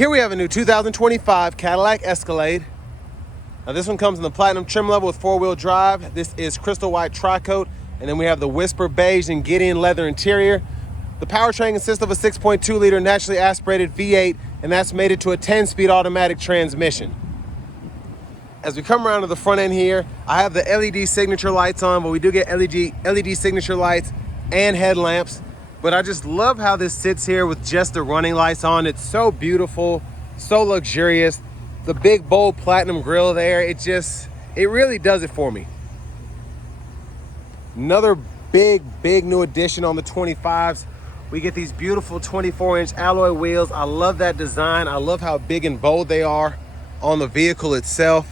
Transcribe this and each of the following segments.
Here we have a new 2025 Cadillac Escalade. Now this one comes in the platinum trim level with 4-wheel drive. This is crystal white tri-coat, and then we have the whisper beige and Gideon leather interior. The powertrain consists of a 6.2 liter naturally aspirated V8, and that's mated to a 10-speed automatic transmission. As we come around to the front end here, I have the LED signature lights on, but we do get LED signature lights and headlamps. But I just love how this sits here with just the running lights on. It's so beautiful, so luxurious. The big bold platinum grille there, it really does it for me. Another big new addition on the 25s. We get these beautiful 24-inch alloy wheels. I love that design. I love how big and bold they are on the vehicle itself.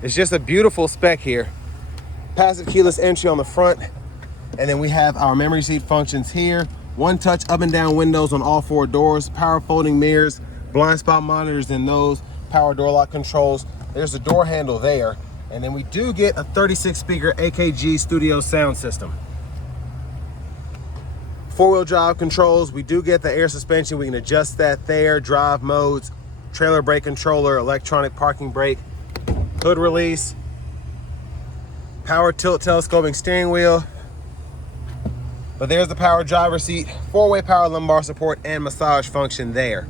It's just a beautiful spec here. Passive keyless entry on the front. And then we have our memory seat functions here. One touch up and down windows on all 4 doors, power folding mirrors, blind spot monitors in those, power door lock controls. There's a door handle there. And then we do get a 36 speaker AKG studio sound system. 4-wheel drive controls. We do get the air suspension. We can adjust that there, drive modes, trailer brake controller, electronic parking brake, hood release, power tilt telescoping steering wheel. But there's the power driver seat, 4-way power lumbar support, and massage function there.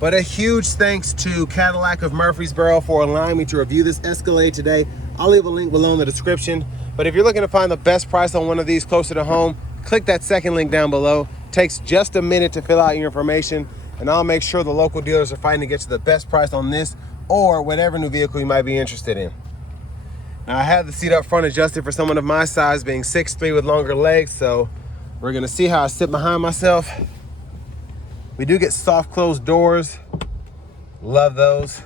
But a huge thanks to Cadillac of Murfreesboro for allowing me to review this Escalade today. I'll leave a link below in the description. But if you're looking to find the best price on one of these closer to home, click that second link down below. Takes just a minute to fill out your information, and I'll make sure the local dealers are fighting to get you the best price on this or whatever new vehicle you might be interested in. Now I have the seat up front adjusted for someone of my size, being 6'3" with longer legs, so we're gonna see how I sit behind myself. We do get soft closed doors, love those.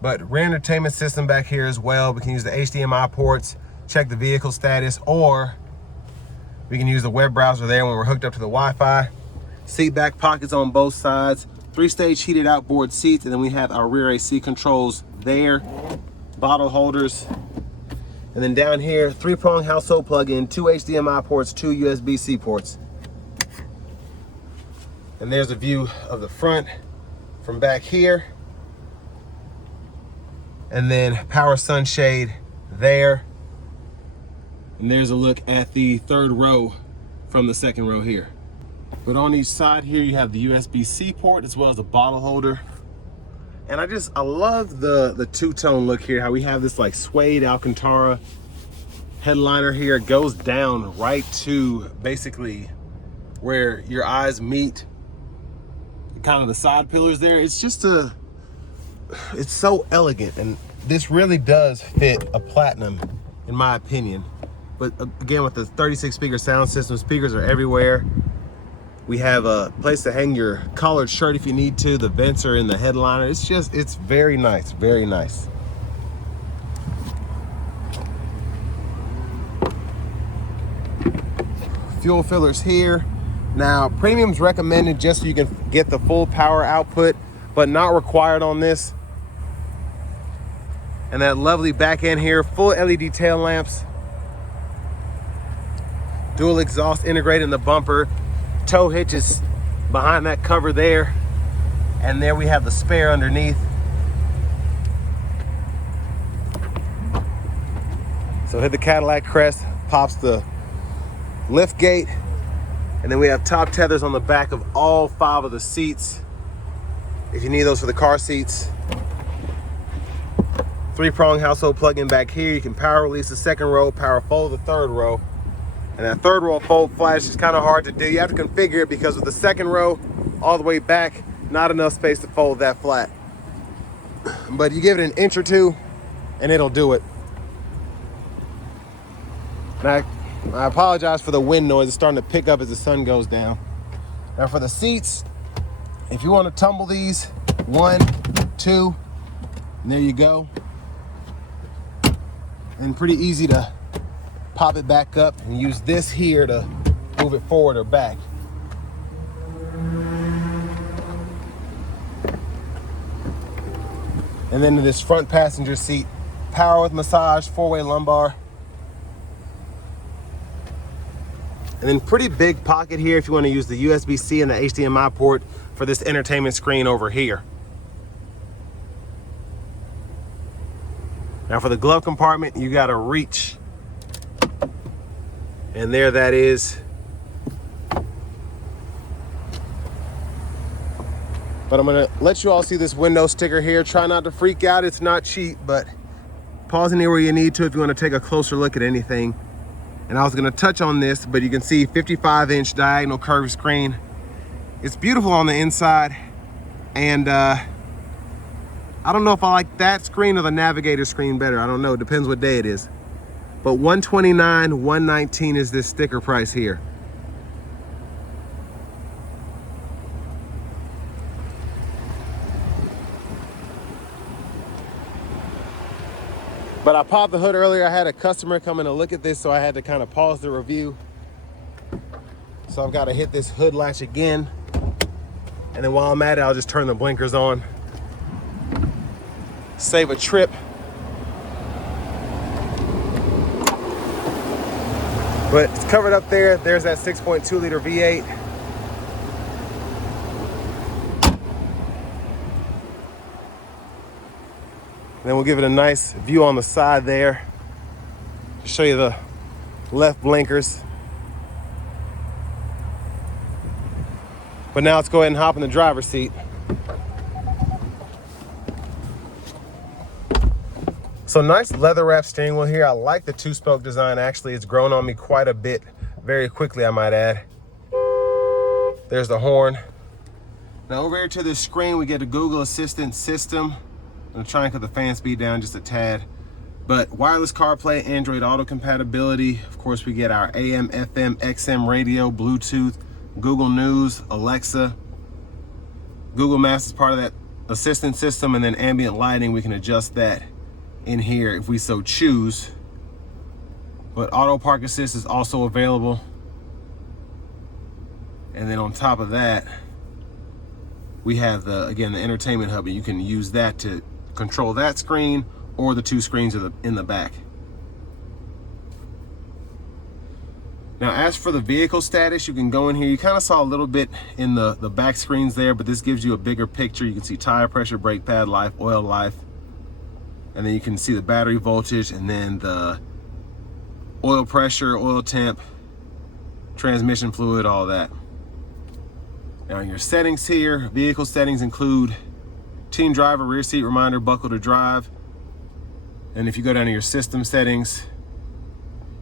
But rear entertainment system back here as well. We can use the HDMI ports, check the vehicle status, or we can use the web browser there when we're hooked up to the Wi-Fi. Seat back pockets on both sides, 3-stage heated outboard seats, and then we have our rear AC controls there, bottle holders. And then down here, 3-prong household plug-in, 2 HDMI ports, 2 USB-C ports. And there's a view of the front from back here. And then power sunshade there. And there's a look at the 3rd row from the 2nd row here. But on each side here, you have the USB-C port as well as a bottle holder. And I love the two-tone look here, how we have this like suede Alcantara headliner here. It goes down right to basically where your eyes meet kind of the side pillars there. It's so elegant, and this really does fit a platinum in my opinion. But again, with the 36 speaker sound system, speakers are everywhere. We have a place to hang your collared shirt if you need to. The vents are in the headliner. It's very nice, very nice. Fuel fillers here. Now, premium's recommended just so you can get the full power output, but not required on this. And that lovely back end here, full LED tail lamps. Dual exhaust integrated in the bumper. Tow hitch is behind that cover there, and there we have the spare underneath. So hit the Cadillac crest, pops the lift gate, and then we have top tethers on the back of all 5 of the seats if you need those for the car seats. 3-prong household plug-in back here. You can power release the 2nd row, power fold the 3rd row. And that 3rd row fold flat is kind of hard to do. You have to configure it because with the 2nd row all the way back, not enough space to fold that flat. But you give it an inch or two and it'll do it. And I apologize for the wind noise. It's starting to pick up as the sun goes down. Now for the seats, if you want to tumble these, 1, 2, and there you go. And pretty easy to pop it back up and use this here to move it forward or back. And then to this front passenger seat, power with massage, 4-way lumbar. And then pretty big pocket here if you want to use the USB-C and the HDMI port for this entertainment screen over here. Now for the glove compartment, you got to reach. And there that is. But I'm gonna let you all see this window sticker here. Try not to freak out, it's not cheap, but pause anywhere you need to if you want to take a closer look at anything. And I was gonna touch on this, but you can see 55-inch diagonal curved screen. It's beautiful on the inside. And I don't know if I like that screen or the navigator screen better. I don't know, it depends what day it is. But $129, $119 is this sticker price here. But I popped the hood earlier. I had a customer come in to look at this, so I had to kind of pause the review. So I've got to hit this hood latch again. And then while I'm at it, I'll just turn the blinkers on. Save a trip. But it's covered up there. There's that 6.2 liter V8. And then we'll give it a nice view on the side there. Just show you the left blinkers. But now let's go ahead and hop in the driver's seat. So nice leather wrap steering wheel here. I like the 2-spoke design. Actually, it's grown on me quite a bit very quickly, I might add. There's the horn. Now over here to the screen, we get a Google Assistant system. I'm gonna try and cut the fan speed down just a tad. But wireless CarPlay, Android Auto compatibility. Of course, we get our AM, FM, XM radio, Bluetooth, Google News, Alexa. Google Maps is part of that assistant system, and then ambient lighting, we can adjust that in here if we so choose. But auto park assist is also available. And then on top of that, we have the entertainment hub, and you can use that to control that screen or the 2 screens in the back. Now, as for the vehicle status, you can go in here. You kind of saw a little bit in the back screens there, but this gives you a bigger picture. You can see tire pressure, brake pad life, oil life, and then you can see the battery voltage, and then the oil pressure, oil temp, transmission fluid, all that. Now, your settings here, vehicle settings include teen driver, rear seat reminder, buckle to drive. And if you go down to your system settings,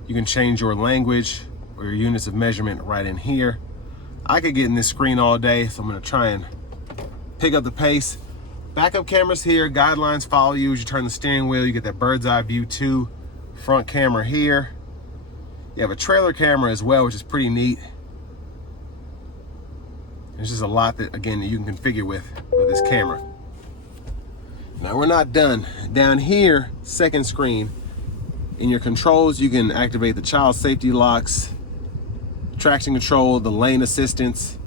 you can change your language or your units of measurement right in here. I could get in this screen all day, so I'm gonna try and pick up the pace. Backup cameras here, guidelines follow you as you turn the steering wheel. You get that bird's eye view too. Front camera here. You have a trailer camera as well, which is pretty neat. There's just a lot that, again, that you can configure with this camera. Now we're not done. Down here, second screen, in your controls, you can activate the child safety locks, traction control, the lane assistance,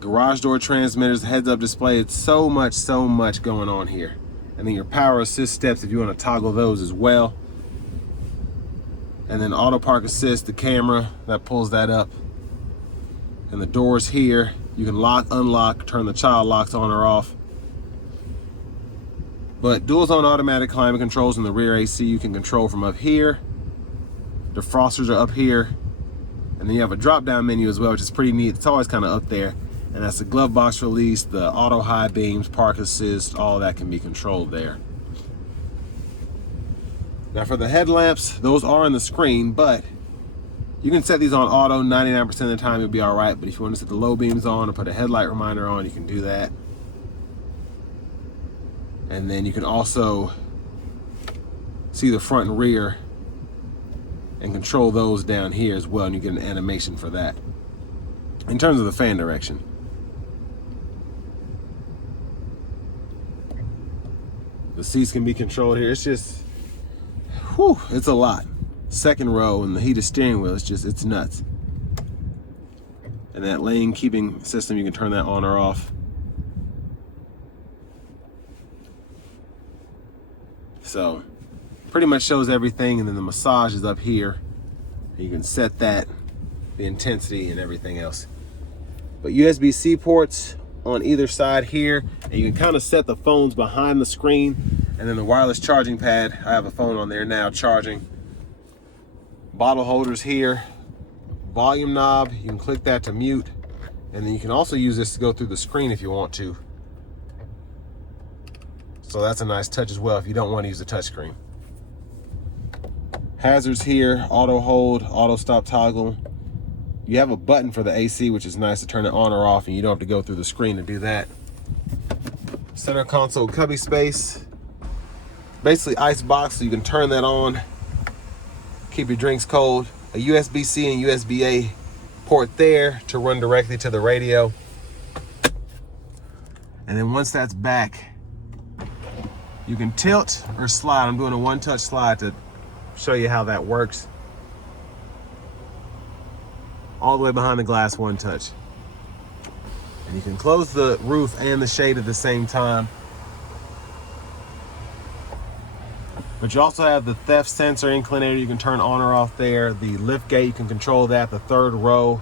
garage door transmitters, heads-up display. It's so much going on here. And then your power assist steps if you want to toggle those as well. And then auto park assist, the camera that pulls that up. And the doors here, you can lock, unlock, turn the child locks on or off. But dual zone automatic climate controls in the rear AC you can control from up here. Defrosters are up here. And then you have a drop down menu as well, which is pretty neat. It's always kind of up there. And that's the glove box release, the auto high beams, park assist, all that can be controlled there. Now for the headlamps, those are on the screen, but you can set these on auto. 99% of the time you'll be all right. But if you want to set the low beams on or put a headlight reminder on, you can do that. And then you can also see the front and rear and control those down here as well, and you get an animation for that. In terms of the fan direction, the seats can be controlled here. It's just, whew, it's a lot. Second row and the heated steering wheel, it's nuts. And that lane keeping system, you can turn that on or off. So pretty much shows everything. And then the massage is up here. You can set that, the intensity and everything else. But USB-C ports on either side here, and you can kind of set the phones behind the screen, and then the wireless charging pad. I have a phone on there now charging. Bottle holders here, volume knob, you can click that to mute, and then you can also use this to go through the screen if you want to. So that's a nice touch as well if you don't want to use the touch screen. Hazards here, auto hold, auto stop toggle. You have a button for the AC, which is nice to turn it on or off, and you don't have to go through the screen to do that. Center console cubby space. Basically ice box, so you can turn that on, keep your drinks cold. A USB-C and USB-A port there to run directly to the radio. And then once that's back, you can tilt or slide. I'm doing a one-touch slide to show you how that works. All the way behind the glass, one touch. And you can close the roof and the shade at the same time. But you also have the theft sensor inclinator you can turn on or off there. The lift gate, you can control that. The third row,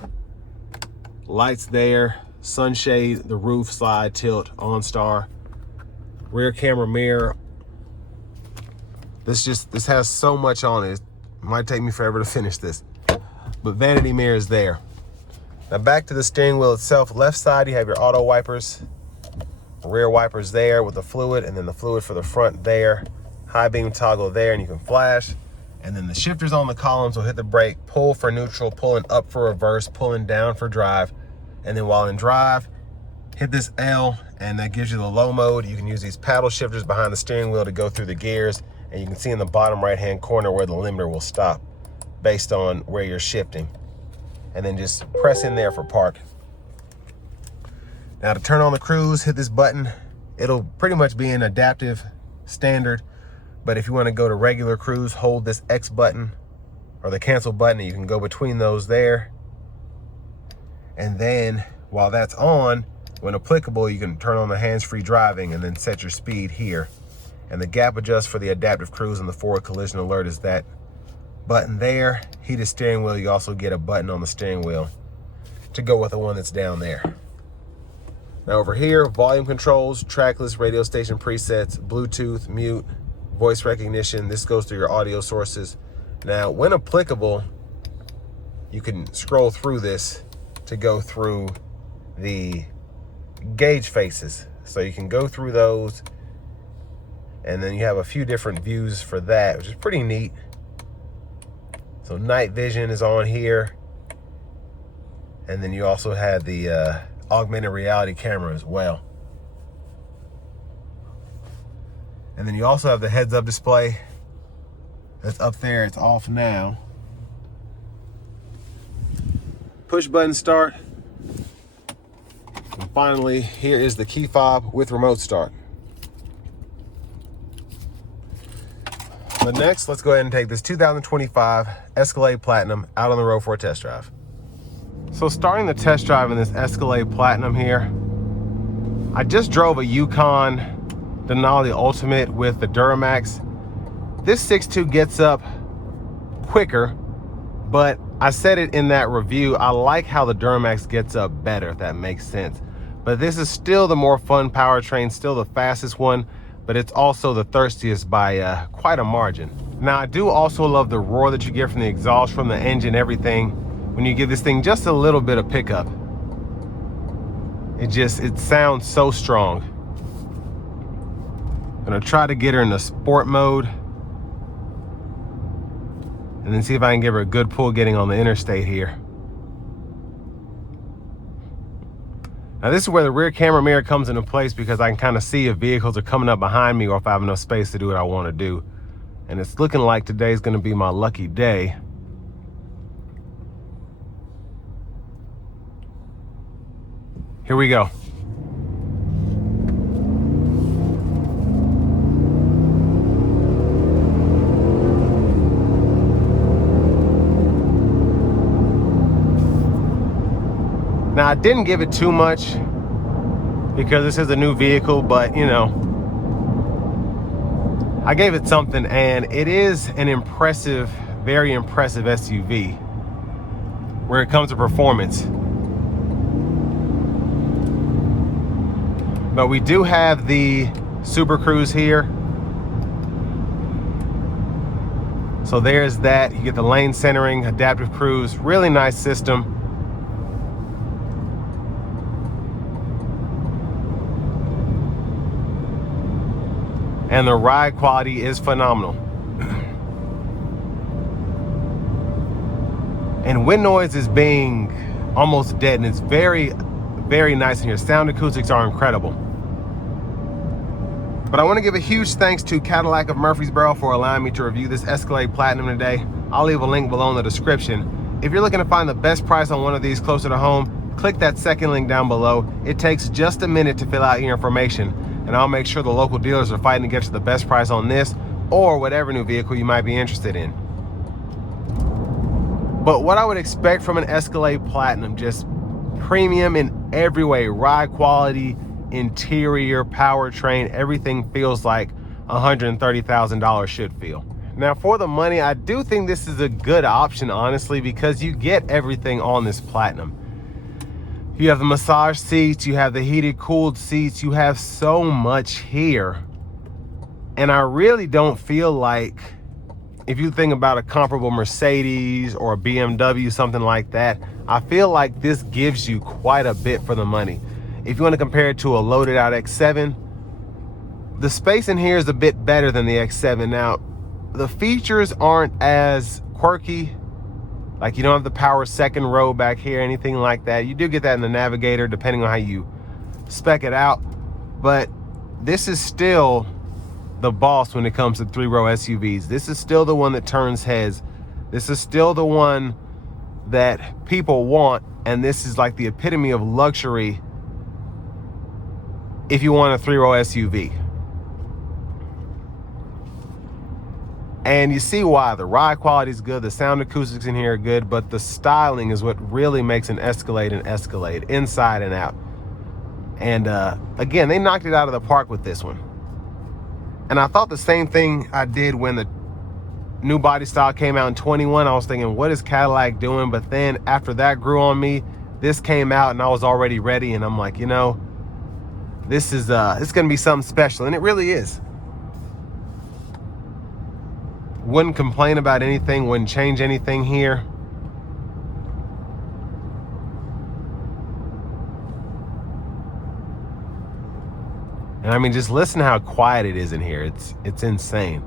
lights there, sunshade, the roof, slide, tilt, OnStar, rear camera mirror. This has so much on it. It might take me forever to finish this. But vanity mirror is there. Now back to the steering wheel itself. Left side, you have your auto wipers, rear wipers there with the fluid, and then the fluid for the front there. High beam toggle there, and you can flash. And then the shifters on the columns will hit the brake, pull for neutral, pulling up for reverse, pulling down for drive. And then while in drive, hit this L, and that gives you the low mode. You can use these paddle shifters behind the steering wheel to go through the gears. And you can see in the bottom right-hand corner where the limiter will stop based on where you're shifting. And then just press in there for park. Now to turn on the cruise, hit this button. It'll pretty much be an adaptive standard, but if you want to go to regular cruise, hold this X button or the cancel button, and you can go between those there. And then while that's on, when applicable, you can turn on the hands-free driving and then set your speed here. And the gap adjust for the adaptive cruise and the forward collision alert is that button there. Heated steering wheel, you also get a button on the steering wheel to go with the one that's down there. Now over here, volume controls, tracklist, radio station presets, Bluetooth, mute, voice recognition. This goes through your audio sources. Now, when applicable, you can scroll through this to go through the gauge faces. So you can go through those, and then you have a few different views for that, which is pretty neat. So night vision is on here. And then you also have the augmented reality camera as well. And then you also have the heads-up display that's up there. It's off now. Push button start. And finally, here is the key fob with remote start. But next, let's go ahead and take this 2025 Escalade Platinum out on the road for a test drive. So starting the test drive in this Escalade Platinum here, I just drove a Yukon Denali Ultimate with the Duramax. This 6.2 gets up quicker, but I said it in that review, I like how the Duramax gets up better, if that makes sense. But this is still the more fun powertrain, still the fastest one, but it's also the thirstiest by quite a margin. Now, I do also love the roar that you get from the exhaust, from the engine, everything, when you give this thing just a little bit of pickup. It sounds so strong. I'm gonna try to get her in the sport mode and then see if I can give her a good pull getting on the interstate here. Now this is where the rear camera mirror comes into place, because I can kind of see if vehicles are coming up behind me or if I have enough space to do what I want to do. And it's looking like today's going to be my lucky day. Here we go. Now, I didn't give it too much because this is a new vehicle, but you know, I gave it something, and it is an impressive very impressive SUV where it comes to performance. But we do have the Super Cruise here. So there's that. You get the lane centering, adaptive cruise, really nice system. And the ride quality is phenomenal. And wind noise is being almost dead, and it's very, very nice in here. Sound acoustics are incredible. But I want to give a huge thanks to Cadillac of Murfreesboro for allowing me to review this Escalade Platinum today. I'll leave a link below in the description. If you're looking to find the best price on one of these closer to home, click that second link down below. It takes just a minute to fill out your information, and I'll make sure the local dealers are fighting to get you the best price on this or whatever new vehicle you might be interested in. But what I would expect from an Escalade Platinum, just premium in every way, ride quality, interior, powertrain, everything feels like $130,000 should feel. Now for the money, I do think this is a good option, honestly, because you get everything on this Platinum. You have the massage seats, you have the heated, cooled seats, you have so much here. And I really don't feel like, if you think about a comparable Mercedes or a BMW, something like that, I feel like this gives you quite a bit for the money. If you want to compare it to a loaded out X7, the space in here is a bit better than the X7. Now, the features aren't as quirky. Like, you don't have the power second row back here, anything like that. You do get that in the Navigator, depending on how you spec it out. But this is still the boss when it comes to three-row SUVs. This is still the one that turns heads. This is still the one that people want. And this is like the epitome of luxury if you want a three-row SUV. And you see why. The ride quality is good, the sound acoustics in here are good, but the styling is what really makes an Escalade, inside and out. And again, they knocked it out of the park with this one. And I thought the same thing I did when the new body style came out in 21. I was thinking, what is Cadillac doing? But then after that grew on me, this came out and I was already ready, and I'm like, you know, this is it's gonna be something special, and it really is. Wouldn't complain about anything, wouldn't change anything here. And I mean, just listen to how quiet it is in here. It's insane.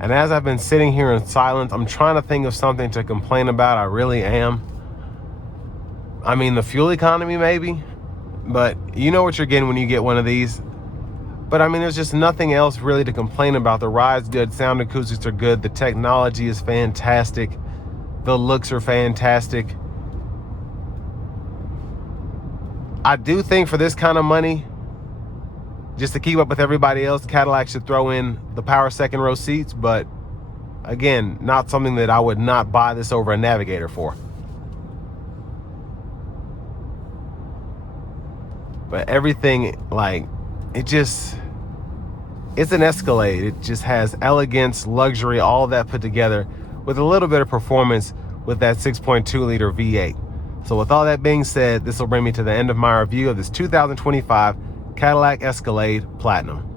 And as I've been sitting here in silence, I'm trying to think of something to complain about. I really am. I mean, the fuel economy maybe, but you know what you're getting when you get one of these. But I mean, there's just nothing else really to complain about. The ride's good, sound acoustics are good, the technology is fantastic, the looks are fantastic. I do think for this kind of money, just to keep up with everybody else, Cadillac should throw in the power second row seats, but again, not something that I would not buy this over a Navigator for. But everything, like, it's an Escalade. It just has elegance, luxury, all that put together with a little bit of performance with that 6.2 liter V8. So with all that being said, this will bring me to the end of my review of this 2025 Cadillac Escalade Platinum.